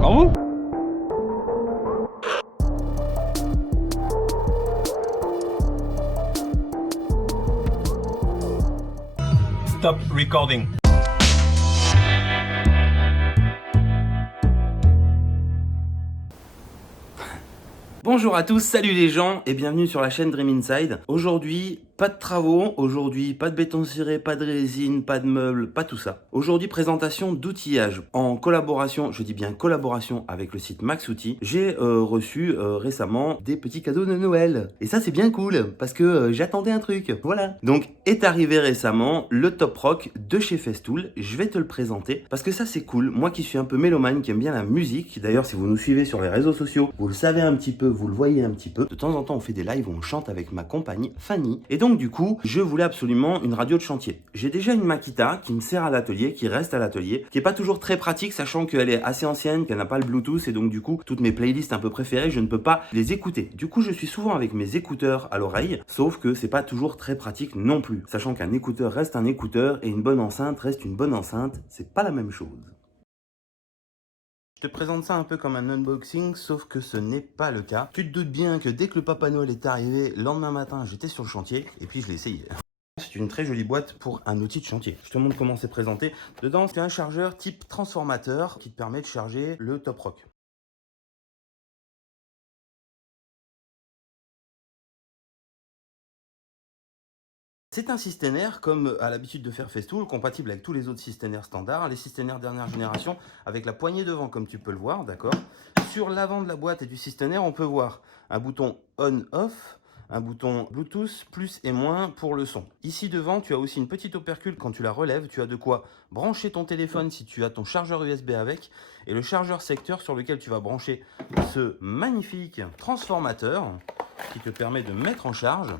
Encore vous? Stop recording. Bonjour à tous, salut les gens et bienvenue sur la chaîne Dream Inside. Aujourd'hui, pas de travaux, aujourd'hui pas de béton ciré, pas de résine, pas de meubles, pas tout ça. Aujourd'hui, présentation d'outillage en collaboration, je dis bien collaboration avec le site Max Outils. J'ai reçu récemment des petits cadeaux de Noël. Et ça c'est bien cool parce que j'attendais un truc. Voilà. Donc est arrivé récemment le Top Rock de chez Festool. Je vais te le présenter parce que ça c'est cool. Moi qui suis un peu mélomane, qui aime bien la musique. D'ailleurs si vous nous suivez sur les réseaux sociaux, vous le savez un petit peu, vous le voyez un petit peu. De temps en temps on fait des lives où on chante avec ma compagne Fanny. Et donc du coup je voulais absolument une radio de chantier. J'ai déjà une Makita qui me sert à l'atelier, qui reste à l'atelier, qui est pas toujours très pratique sachant qu'elle est assez ancienne, qu'elle n'a pas le Bluetooth et donc du coup toutes mes playlists un peu préférées je ne peux pas les écouter. Du coup je suis souvent avec mes écouteurs à l'oreille, sauf que c'est pas toujours très pratique non plus. Sachant qu'un écouteur reste un écouteur et une bonne enceinte reste une bonne enceinte, c'est pas la même chose. Je te présente ça un peu comme un unboxing, sauf que ce n'est pas le cas. Tu te doutes bien que dès que le Papa Noël est arrivé, le lendemain matin, j'étais sur le chantier et puis je l'ai essayé. C'est une très jolie boîte pour un outil de chantier. Je te montre comment c'est présenté. Dedans, c'est un chargeur type transformateur qui te permet de charger le Top Rock. C'est un systénaire comme à l'habitude de faire Festool, compatible avec tous les autres systénaires standards, les systénaires dernière génération, avec la poignée devant comme tu peux le voir, d'accord. Sur l'avant de la boîte et du systénaire, on peut voir un bouton on-off, un bouton Bluetooth plus et moins pour le son. Ici devant, tu as aussi une petite opercule, quand tu la relèves, tu as de quoi brancher ton téléphone si tu as ton chargeur USB avec, et le chargeur secteur sur lequel tu vas brancher ce magnifique transformateur qui te permet de mettre en charge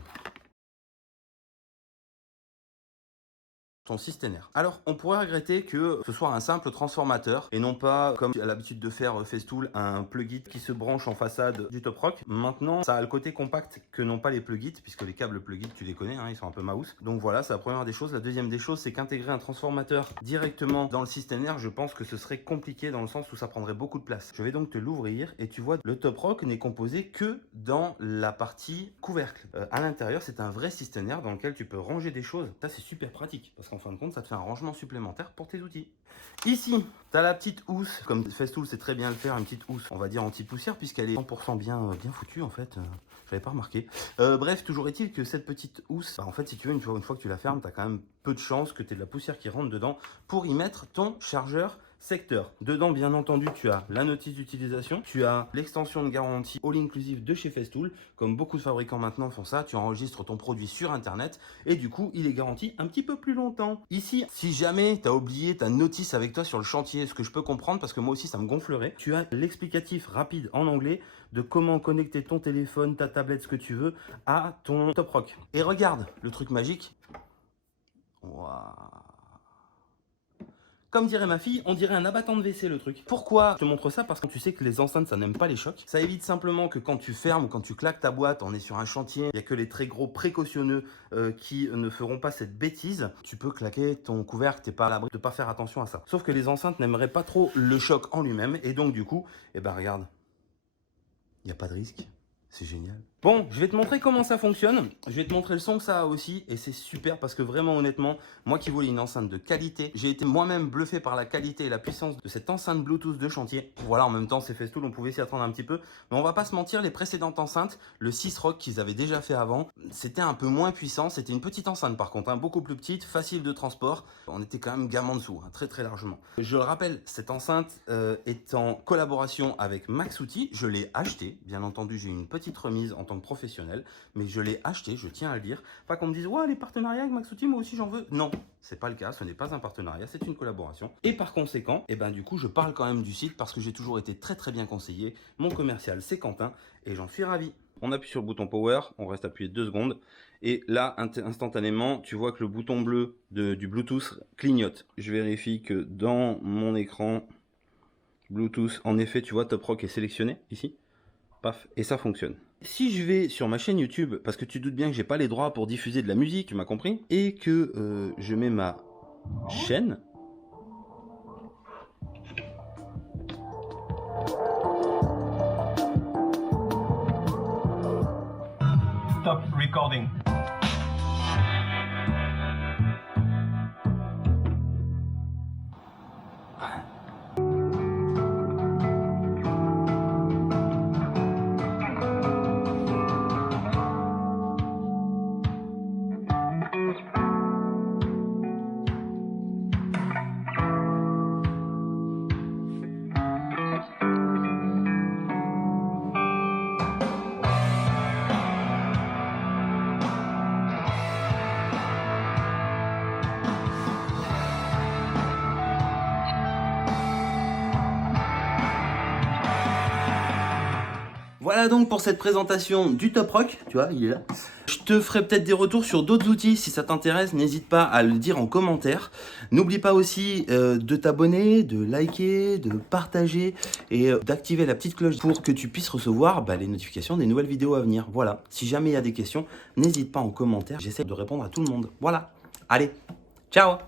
ton systénaire. Alors, on pourrait regretter que ce soit un simple transformateur et non pas, comme à l'habitude de faire Festool, un plug-it qui se branche en façade du Top Rock. Maintenant, ça a le côté compact que n'ont pas les plug-it, puisque les câbles plug-it, tu les connais, hein, ils sont un peu mouse. Donc voilà, c'est la première des choses. La deuxième des choses, c'est qu'intégrer un transformateur directement dans le systénaire, je pense que ce serait compliqué dans le sens où ça prendrait beaucoup de place. Je vais donc te l'ouvrir et tu vois, le Top Rock n'est composé que dans la partie couvercle. À l'intérieur, c'est un vrai systénaire dans lequel tu peux ranger des choses. Ça, c'est super pratique parce qu'en fin de compte, ça te fait un rangement supplémentaire pour tes outils. Ici, tu as la petite housse, comme Festool sait très bien le faire, une petite housse, on va dire anti-poussière, puisqu'elle est 100% bien foutue en fait. Je l'avais pas remarqué. Bref, toujours est-il que cette petite housse, en fait, si tu veux, une fois que tu la fermes, tu as quand même peu de chances que tu aies de la poussière qui rentre dedans pour y mettre ton chargeur secteur. Dedans, bien entendu, tu as la notice d'utilisation, tu as l'extension de garantie all-inclusive de chez Festool. Comme beaucoup de fabricants maintenant font ça, tu enregistres ton produit sur Internet et du coup, il est garanti un petit peu plus longtemps. Ici, si jamais tu as oublié ta notice avec toi sur le chantier, ce que je peux comprendre parce que moi aussi ça me gonflerait, tu as l'explicatif rapide en anglais de comment connecter ton téléphone, ta tablette, ce que tu veux à ton Top Rock. Et regarde, le truc magique. Waouh. Comme dirait ma fille, on dirait un abattant de WC le truc. Pourquoi je te montre ça? Parce que tu sais que les enceintes, ça n'aime pas les chocs. Ça évite simplement que quand tu fermes ou quand tu claques ta boîte, on est sur un chantier, il n'y a que les très gros précautionneux qui ne feront pas cette bêtise. Tu peux claquer ton couvercle, t'es pas à l'abri de pas faire attention à ça. Sauf que les enceintes n'aimeraient pas trop le choc en lui-même. Et donc du coup, eh ben regarde, il n'y a pas de risque. C'est génial. Bon, je vais te montrer comment ça fonctionne. Je vais te montrer le son que ça a aussi. Et c'est super parce que vraiment honnêtement, moi qui voulais une enceinte de qualité, j'ai été moi-même bluffé par la qualité et la puissance de cette enceinte Bluetooth de chantier. Voilà, en même temps, c'est Festool, on pouvait s'y attendre un petit peu. Mais on va pas se mentir, les précédentes enceintes, le 6 Rock qu'ils avaient déjà fait avant, c'était un peu moins puissant. C'était une petite enceinte par contre, hein, beaucoup plus petite, facile de transport. On était quand même gamme en dessous, hein, très très largement. Je le rappelle, cette enceinte est en collaboration avec Max Outils. Je l'ai acheté, bien entendu, j'ai eu une petite remise en tant que professionnel, mais je l'ai acheté, je tiens à le dire. Pas qu'on me dise, ouais, les partenariats avec Max Outils, moi aussi j'en veux. Non, c'est pas le cas, ce n'est pas un partenariat, c'est une collaboration. Et par conséquent, eh ben, du coup, je parle quand même du site parce que j'ai toujours été très très bien conseillé. Mon commercial, c'est Quentin, et j'en suis ravi. On appuie sur le bouton Power, on reste appuyé 2 secondes, et là, instantanément, tu vois que le bouton bleu du Bluetooth clignote. Je vérifie que dans mon écran Bluetooth, en effet, tu vois, Top Rock est sélectionné, ici. Paf, et ça fonctionne. Si je vais sur ma chaîne YouTube, parce que tu doutes bien que j'ai pas les droits pour diffuser de la musique, tu m'as compris, et que je mets ma chaîne, Stop recording. Voilà donc pour cette présentation du Top Rock, tu vois, il est là. Je te ferai peut-être des retours sur d'autres outils, si ça t'intéresse, n'hésite pas à le dire en commentaire. N'oublie pas aussi de t'abonner, de liker, de partager et d'activer la petite cloche pour que tu puisses recevoir les notifications des nouvelles vidéos à venir. Voilà, si jamais il y a des questions, n'hésite pas en commentaire, j'essaie de répondre à tout le monde. Voilà, allez, ciao!